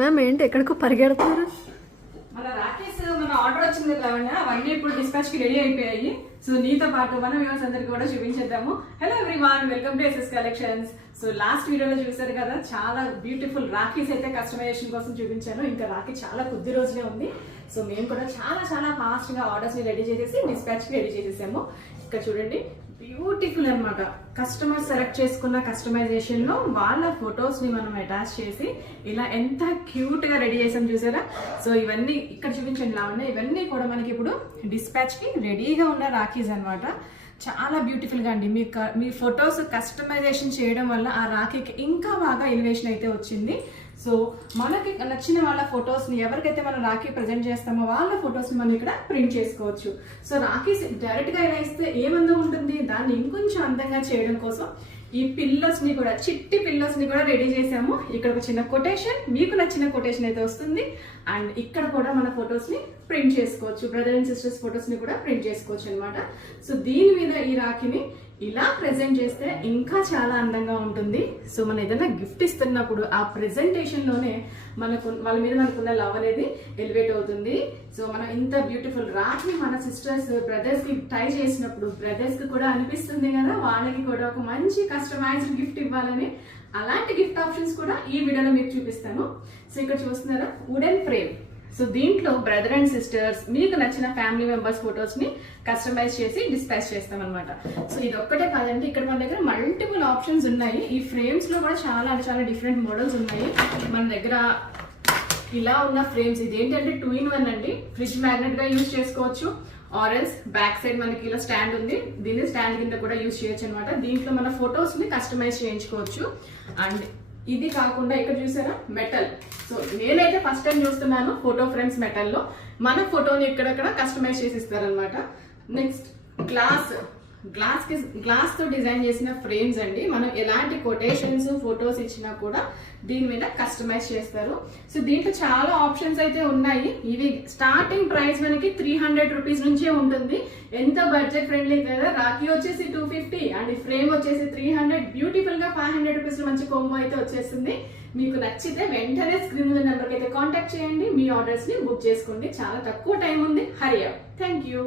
Ma'am ఏంటి ఎక్కడికో పరిగెడుతున్నారు? మన రాకేష్ మన ఆర్డర్ వచ్చింది లావణ్య, అవన్నీ ఇప్పుడు డిస్పాచ్ కి రెడీ అయిపోయాయి. సో నీతో పాటు మన వ్యూవర్స్ అందరికి కూడా చూపించేద్దాము. Hello everyone, welcome to SS collections. So last వీడియోలో చూసారు కదా, చాలా బ్యూటిఫుల్ రాఖీస్ అయితే కస్టమైజేషన్ కోసం చూపించాను. ఇంకా రాఖీ చాలా కొద్ది రోజులే ఉంది. సో మేము కూడా చాలా ఫాస్ట్ గా ఆర్డర్స్ ని రెడీ చేసేసి డిస్పాచ్ కి రెడీ చేసేసాము. ఇక్కడ చూడండి, బ్యూటిఫుల్ అనమాట. కస్టమర్ సెలెక్ట్ చేసుకున్న కస్టమైజేషన్ లో వాళ్ళ ఫొటోస్ ని మనం అటాచ్ చేసి ఇలా ఎంత క్యూట్ గా రెడీ చేసాం చూసారా. సో ఇవన్నీ ఇక్కడ చూపించండి లావణ్య, ఇవన్నీ కూడా మనకి ఇప్పుడు డిస్పాచ్ కి రెడీగా ఉన్న రాఖీస్ అనమాట. చాలా బ్యూటిఫుల్ గా అండి. మీ ఫొటోస్ కస్టమైజేషన్ చేయడం వల్ల ఆ రాఖీకి ఇంకా బాగా ఎలివేషన్ అయితే వచ్చింది. సో మనకి నచ్చిన వాళ్ళ ఫొటోస్ ని ఎవరికైతే మనం రాఖీ ప్రజెంట్ చేస్తామో వాళ్ళ ఫొటోస్ ని మనం ఇక్కడ ప్రింట్ చేసుకోవచ్చు. సో రాఖీస్ డైరెక్ట్ గా ఇలా ఇస్తే ఏమందం ఉంటుంది, దాన్ని ఇంకొంచెం అందంగా చేయడం కోసం ఈ పిల్లోస్ ని కూడా, చిట్టి పిల్లోస్ ని కూడా రెడీ చేసాము. ఇక్కడ ఒక చిన్న కొటేషన్, మీకు నచ్చిన కొటేషన్ అయితే వస్తుంది. అండ్ ఇక్కడ కూడా మన ఫొటోస్ ని ప్రింట్ చేసుకోవచ్చు, బ్రదర్ అండ్ సిస్టర్స్ ఫొటోస్ ని కూడా ప్రింట్ చేసుకోవచ్చు అనమాట. సో దీని మీద ఈ రాఖీని ఇలా ప్రెజెంట్ చేస్తే ఇంకా చాలా అందంగా ఉంటుంది. సో మనం ఏదైనా గిఫ్ట్ ఇస్తున్నప్పుడు ఆ ప్రెజెంటేషన్ లోనే వాళ్ళ మీద మనకున్న లవ్ అనేది ఎలివేట్ అవుతుంది. సో మనం ఇంత బ్యూటిఫుల్ రాఖీ మన సిస్టర్స్ బ్రదర్స్ కి ట్రై చేసినప్పుడు బ్రదర్స్ కి కూడా అనిపిస్తుంది కదా, వాళ్ళకి కూడా ఒక మంచి కస్టమైజ్డ్ గిఫ్ట్ ఇవ్వాలని. అలాంటి గిఫ్ట్ ఆప్షన్స్ కూడా ఈ వీడియోలో మీకు చూపిస్తాను. సో ఇక్కడ చూస్తున్నారా, వుడెన్ ఫ్రేమ్. సో దీంట్లో బ్రదర్ అండ్ సిస్టర్స్, మీకు నచ్చిన ఫ్యామిలీ మెంబర్స్ ఫొటోస్ ని కస్టమైజ్ చేసి డిస్పాచ్ చేస్తాం అనమాట. సో ఇది ఒక్కటే కాదండి, ఇక్కడ మన దగ్గర మల్టిపుల్ ఆప్షన్స్ ఉన్నాయి. ఈ ఫ్రేమ్స్ లో కూడా చాలా డిఫరెంట్ మోడల్స్ ఉన్నాయి మన దగ్గర. ఇలా ఉన్న ఫ్రేమ్స్, ఇది ఏంటంటే 2-in-1 అండి. ఫ్రిడ్జ్ మ్యాగ్నెట్ గా యూజ్ చేసుకోవచ్చు, ఆరెంజ్ బ్యాక్ సైడ్ మనకి ఇలా స్టాండ్ ఉంది, దీన్ని స్టాండ్ కింద కూడా యూజ్ చేయొచ్చు అనమాట. దీంట్లో మన ఫొటోస్ ని కస్టమైజ్ చేయించుకోవచ్చు. అండ్ ఇది కాకుండా ఇక్కడ చూసారా, మెటల్. సో నేనైతే ఫస్ట్ టైం చూస్తున్నాను ఫోటో ఫ్రేమ్స్ మెటల్లో. మన ఫోటోని ఇక్కడక్కడ కస్టమైజ్ చేసి ఇస్తారనమాట. నెక్స్ట్ గ్లాస్ తో డిజైన్ చేసిన ఫ్రేమ్స్ అండి. మనం ఎలాంటి కొటేషన్స్ ఫొటోస్ ఇచ్చినా కూడా దీని మీద కస్టమైజ్ చేస్తారు. సో దీంట్లో చాలా ఆప్షన్స్ అయితే ఉన్నాయి. ఇవి స్టార్టింగ్ ప్రైస్ మనకి 300 రూపీస్ నుంచే ఉంటుంది. ఎంత బడ్జెట్ ఫ్రెండ్లీ కదా. రాఖీ వచ్చేసి 250 అండ్ ఫ్రేమ్ వచ్చేసి 300. బ్యూటిఫుల్ గా 500 రూపీస్ లో మంచి కోంబో అయితే వచ్చేస్తుంది. మీకు నచ్చితే వెంటనే స్క్రీన్ మీద నెంబర్కి అయితే కాంటాక్ట్ చేయండి, మీ ఆర్డర్స్ ని బుక్ చేసుకోండి. చాలా తక్కువ టైం ఉంది, హరి అప్. Thank you.